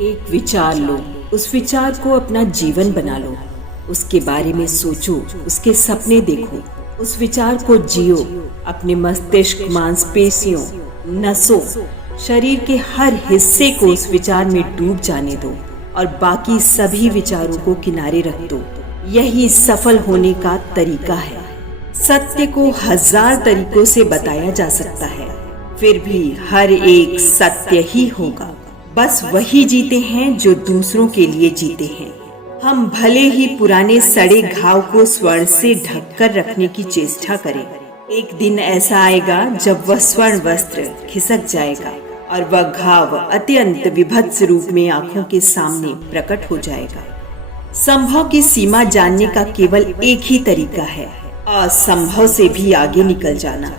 एक विचार लो, उस विचार को अपना जीवन बना लो। उसके बारे में सोचो, उसके सपने देखो, उस विचार को जियो। अपने मस्तिष्क, मांसपेशियों, नसों, शरीर के हर हिस्से को उस विचार में डूब जाने दो और बाकी सभी विचारों को किनारे रख दो। यही सफल होने का तरीका है। सत्य को 1000 तरीकों से बताया जा सकता है, फिर भी हर एक सत्य ही होगा। बस वही जीते हैं जो दूसरों के लिए जीते हैं। हम भले ही पुराने सड़े घाव को स्वर्ण से ढककर रखने की चेष्टा करें, एक दिन ऐसा आएगा जब वह स्वर्ण वस्त्र खिसक जाएगा और वह घाव अत्यंत विभत्स रूप में आंखों के सामने प्रकट हो जाएगा। संभव की सीमा जानने का केवल एक ही तरीका है, असंभव से भी आगे निकल जाना।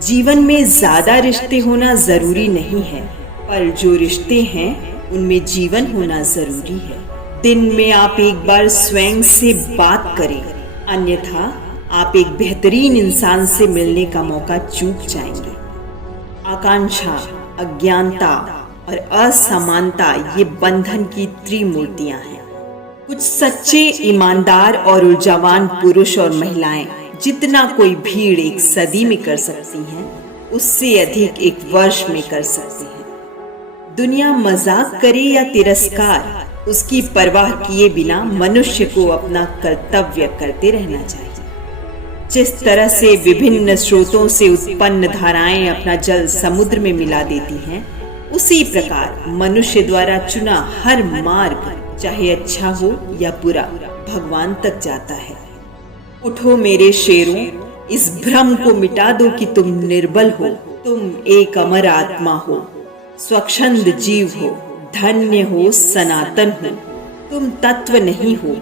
जीवन में ज्यादा रिश्ते होना जरूरी नहीं है, पर जो रिश्ते हैं उनमें जीवन होना जरूरी है। दिन में आप एक बार स्वयं से बात करें, अन्यथा आप एक बेहतरीन इंसान से मिलने का मौका चूक जाएंगे। आकांक्षा, अज्ञानता और असमानता ये बंधन की त्रिमूर्तियां हैं। कुछ सच्चे, ईमानदार और ऊर्जावान पुरुष और महिलाएं जितना कोई भीड़ एक सदी में कर सकती हैं, उससे अधिक एक वर्ष में कर सकती है। दुनिया मजाक करे या तिरस्कार, उसकी परवाह किए बिना मनुष्य को अपना कर्तव्य करते रहना चाहिए। जिस तरह से विभिन्न स्रोतों से उत्पन्न धाराएं अपना जल समुद्र में मिला देती हैं, उसी प्रकार मनुष्य द्वारा चुना हर मार्ग, चाहे अच्छा हो या बुरा, भगवान तक जाता है। उठो मेरे शेरों, इस भ्रम को मिटा दो कि तुम निर्बल हो। तुम एक अमर आत्मा हो, स्वच्छंद जीव हो, धन्य हो, सनातन हो। तुम तत्व नहीं हो,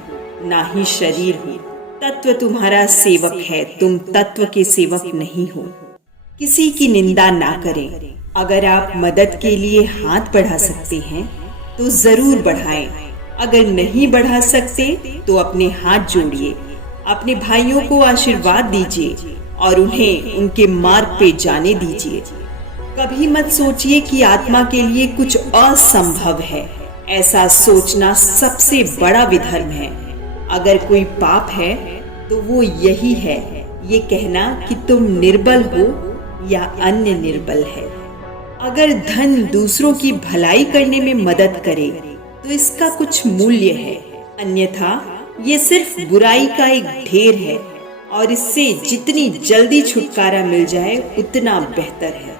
ना ही शरीर हो। तत्व तुम्हारा सेवक है, तुम तत्व के सेवक नहीं हो। किसी की निंदा ना करें। अगर आप मदद के लिए हाथ बढ़ा सकते हैं तो जरूर बढ़ाएं। अगर नहीं बढ़ा सकते तो अपने हाथ जोड़िए, अपने भाइयों को आशीर्वाद दीजिए और उन्हें उनके मार्ग पे जाने दीजिए। कभी मत सोचिए कि आत्मा के लिए कुछ असंभव है। ऐसा सोचना सबसे बड़ा विधर्म है। अगर कोई पाप है तो वो यही है, ये कहना कि तुम निर्बल हो या अन्य निर्बल है। अगर धन दूसरों की भलाई करने में मदद करे तो इसका कुछ मूल्य है, अन्यथा ये सिर्फ बुराई का एक ढेर है और इससे जितनी जल्दी छुटकारा मिल जाए उतना बेहतर है।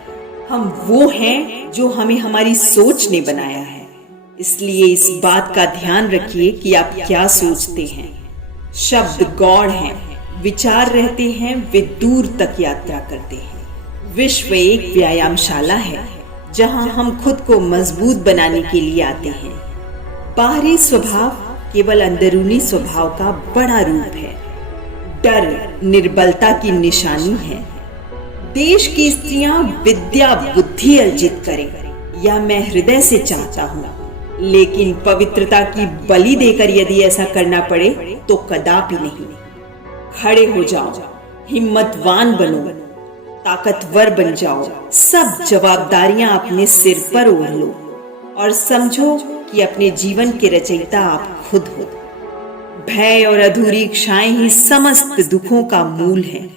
हम वो हैं जो हमें हमारी सोच ने बनाया है, इसलिए इस बात का ध्यान रखिए कि आप क्या सोचते हैं। शब्द गौड़ हैं, विचार रहते हैं, वे दूर तक यात्रा करते हैं। विश्व एक व्यायामशाला है जहां हम खुद को मजबूत बनाने के लिए आते हैं। बाहरी स्वभाव केवल अंदरूनी स्वभाव का बड़ा रूप है। डर निर्बलता की निशानी है। देश की स्त्रियां विद्या बुद्धि अर्जित करें, यह मैं हृदय से चाहता हूँ, लेकिन पवित्रता की बलि देकर यदि ऐसा करना पड़े तो कदापि नहीं। खड़े हो जाओ, हिम्मतवान बनो, ताकतवर बन जाओ। सब जवाबदारियां अपने सिर पर ओढ़ लो और समझो कि अपने जीवन के रचयिता आप खुद हो। भय और अधूरी इच्छाएं ही समस्त दुखों का मूल है।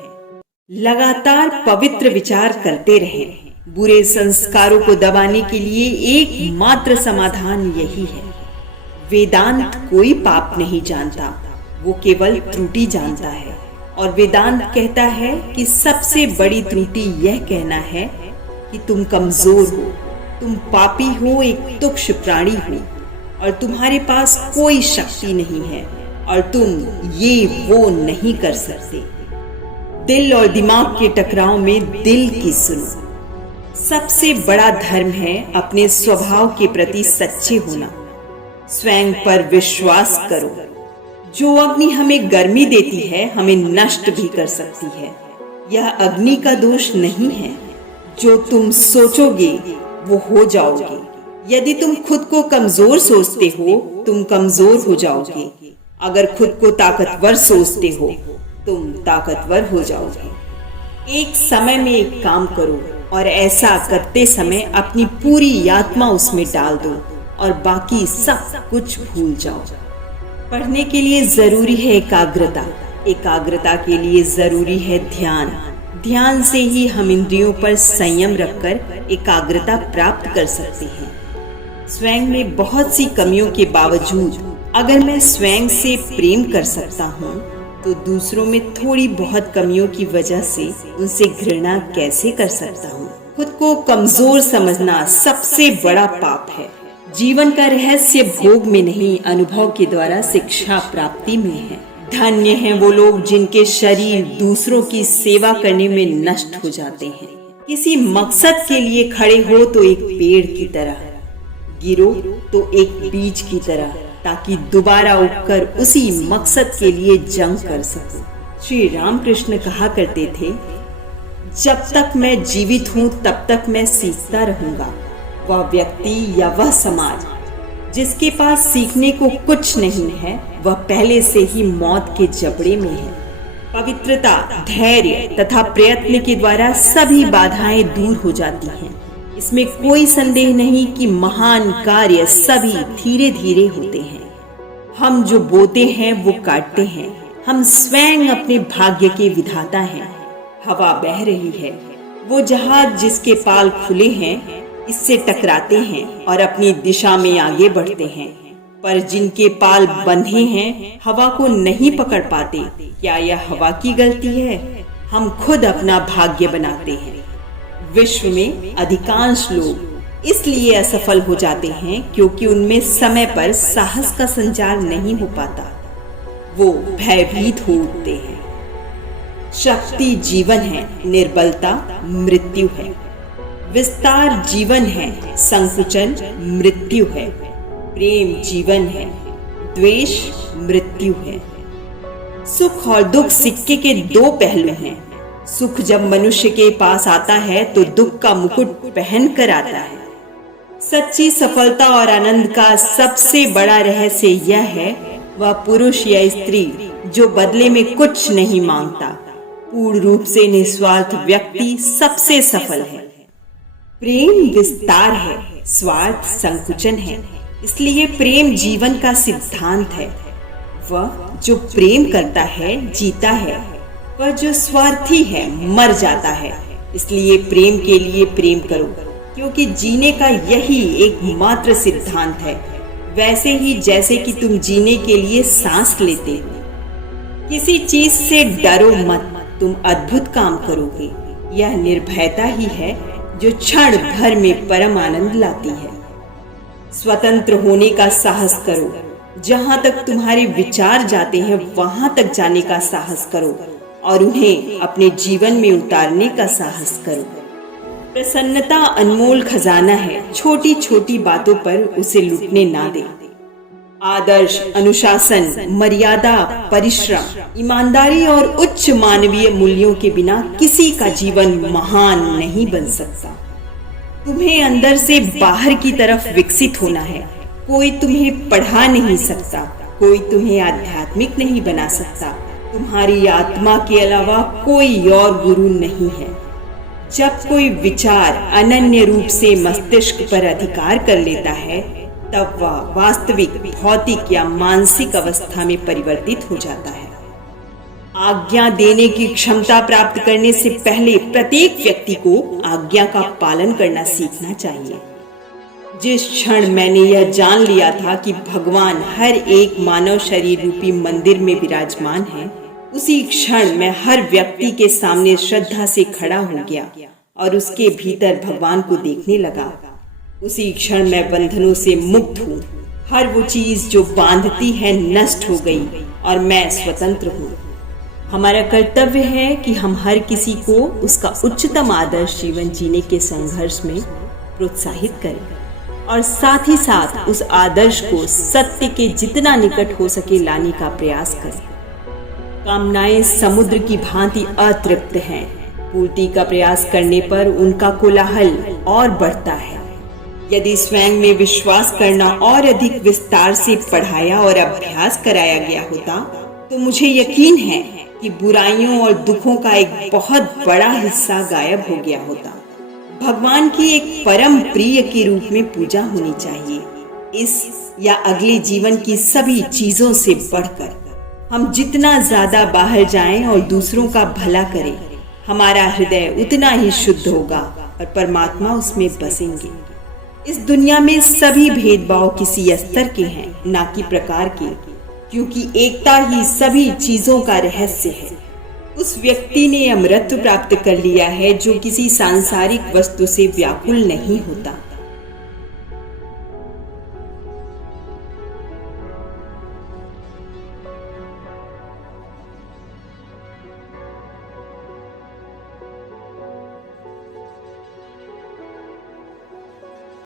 लगातार पवित्र विचार करते रहें। बुरे संस्कारों को दबाने के लिए एकमात्र समाधान यही है। वेदांत कोई पाप नहीं जानता, वो केवल त्रुटि जानता है। और वेदांत कहता है कि सबसे बड़ी त्रुटि यह कहना है कि तुम कमजोर हो, तुम पापी हो, एक तुच्छ प्राणी हो और तुम्हारे पास कोई शक्ति नहीं है और तुम ये वो नहीं कर सकते। दिल और दिमाग के टकराव में दिल की सुनो। सबसे बड़ा धर्म है अपने स्वभाव के प्रति सच्चे होना। स्वयं पर विश्वास करो। जो अग्नि हमें गर्मी देती है हमें नष्ट भी कर सकती है। यह अग्नि का दोष नहीं है। जो तुम सोचोगे वो हो जाओगे। यदि तुम खुद को कमजोर सोचते हो तुम कमजोर हो जाओगे। अगर खुद को ताकतवर सोचते हो तुम ताकतवर हो जाओगे। एक समय में एक काम करो और ऐसा करते समय अपनी पूरी आत्मा उसमें डाल दो। और बाकी सब कुछ भूल जाओ। पढ़ने के लिए जरूरी है एकाग्रता, एकाग्रता के लिए जरूरी है ध्यान, ध्यान से ही हम इंद्रियों पर संयम रखकर एकाग्रता प्राप्त कर सकते हैं। स्वयं में बहुत सी कमियों के बावजूद अगर मैं स्वयं से प्रेम कर सकता हूँ तो दूसरों में थोड़ी बहुत कमियों की वजह से उनसे घृणा कैसे कर सकता हूँ। खुद को कमजोर समझना सबसे बड़ा पाप है। जीवन का रहस्य भोग में नहीं, अनुभव के द्वारा शिक्षा प्राप्ति में है। धन्य हैं वो लोग जिनके शरीर दूसरों की सेवा करने में नष्ट हो जाते हैं। किसी मकसद के लिए खड़े हो तो एक पेड़ की तरह, गिरो तो एक बीज की तरह, ताकि दोबारा उठकर उसी मकसद के लिए जंग कर सको। श्री रामकृष्ण कहा करते थे, जब तक मैं जीवित हूँ तब तक मैं सीखता रहूंगा। वह व्यक्ति या वह समाज जिसके पास सीखने को कुछ नहीं है, वह पहले से ही मौत के जबड़े में है। पवित्रता, धैर्य तथा प्रयत्न के द्वारा सभी बाधाएं दूर हो जाती हैं। इसमें कोई संदेह नहीं कि महान कार्य सभी धीरे धीरे होते हैं। हम जो बोते हैं वो काटते हैं। हम स्वयं अपने भाग्य के विधाता हैं। हवा बह रही है, वो जहाज जिसके पाल खुले हैं इससे टकराते हैं और अपनी दिशा में आगे बढ़ते हैं, पर जिनके पाल बंधे हैं हवा को नहीं पकड़ पाते। क्या यह हवा की गलती है? हम खुद अपना भाग्य बनाते हैं। विश्व में अधिकांश लोग इसलिए असफल हो जाते हैं क्योंकि उनमें समय पर साहस का संचार नहीं हो पाता। वो भयभीत हो उठते हैं। शक्ति जीवन है, निर्बलता मृत्यु है। विस्तार जीवन है, संकुचन मृत्यु है। प्रेम जीवन है, द्वेष मृत्यु है। सुख और दुख सिक्के के दो पहलू हैं। सुख जब मनुष्य के पास आता है तो दुख का मुकुट पहन कर आता है। सच्ची सफलता और आनंद का सबसे बड़ा रहस्य यह है, वह पुरुष या स्त्री जो बदले में कुछ नहीं मांगता। पूर्ण रूप से निस्वार्थ व्यक्ति सबसे सफल है। प्रेम विस्तार है, स्वार्थ संकुचन है। इसलिए प्रेम जीवन का सिद्धांत है। वह जो प्रेम करता है जीता है, वह जो स्वार्थी है मर जाता है। इसलिए प्रेम के लिए प्रेम करो, क्योंकि जीने का यही एकमात्र सिद्धांत है। वैसे ही जैसे कि तुम जीने के लिए सांस लेते हो। किसी चीज से डरो मत, तुम अद्भुत काम करोगे। यह निर्भयता ही है जो क्षण भर में परम आनंद लाती है। स्वतंत्र होने का साहस करो। जहां तक तुम्हारे विचार जाते हैं वहां तक जाने का साहस करो और उन्हें अपने जीवन में उतारने का साहस करो। प्रसन्नता अनमोल खजाना है। छोटी छोटी बातों पर उसे लुटने ना दे। आदर्श, अनुशासन, मर्यादा, परिश्रम, ईमानदारी और उच्च मानवीय मूल्यों के बिना किसी का जीवन महान नहीं बन सकता। तुम्हें अंदर से बाहर की तरफ विकसित होना है। कोई तुम्हें पढ़ा नहीं सकता, कोई तुम्हें आध्यात्मिक नहीं बना सकता। तुम्हारी आत्मा के अलावा कोई और गुरु नहीं है। जब कोई विचार अनन्य रूप से मस्तिष्क पर अधिकार कर लेता है तब वह वास्तविक भौतिक या मानसिक अवस्था में परिवर्तित हो जाता है। आज्ञा देने की क्षमता प्राप्त करने से पहले प्रत्येक व्यक्ति को आज्ञा का पालन करना सीखना चाहिए। जिस क्षण मैंने यह जान लिया था कि भगवान हर एक मानव शरीर रूपी मंदिर में विराजमान है, उसी क्षण मैं हर व्यक्ति के सामने श्रद्धा से खड़ा हो गया और उसके भीतर भगवान को देखने लगा। उसी क्षण मैं बंधनों से मुक्त हूँ। हर वो चीज जो बांधती है नष्ट हो गई और मैं स्वतंत्र हूँ। हमारा कर्तव्य है कि हम हर किसी को उसका उच्चतम आदर्श जीवन जीने के संघर्ष में प्रोत्साहित करें और साथ ही साथ उस आदर्श को सत्य के जितना निकट हो सके लाने का प्रयास करें। कामनाएं समुद्र की भांति अतृप्त हैं। पूर्ति का प्रयास करने पर उनका कोलाहल और बढ़ता है। यदि स्वयं में विश्वास करना और अधिक विस्तार से पढ़ाया और अभ्यास कराया गया होता तो मुझे यकीन है कि बुराइयों और दुखों का एक बहुत बड़ा हिस्सा गायब हो गया होता। भगवान की एक परम प्रिय के रूप में पूजा होनी चाहिए। इस या अगले जीवन की सभी चीजों से बढ़कर हम जितना ज्यादा बाहर जाएं और दूसरों का भला करें, हमारा हृदय उतना ही शुद्ध होगा और परमात्मा उसमें बसेंगे। इस दुनिया में सभी भेदभाव किसी स्तर के हैं, ना कि प्रकार के, क्योंकि एकता ही सभी चीजों का रहस्य है। उस व्यक्ति ने अमरत्व प्राप्त कर लिया है जो किसी सांसारिक वस्तु से व्याकुल नहीं होता।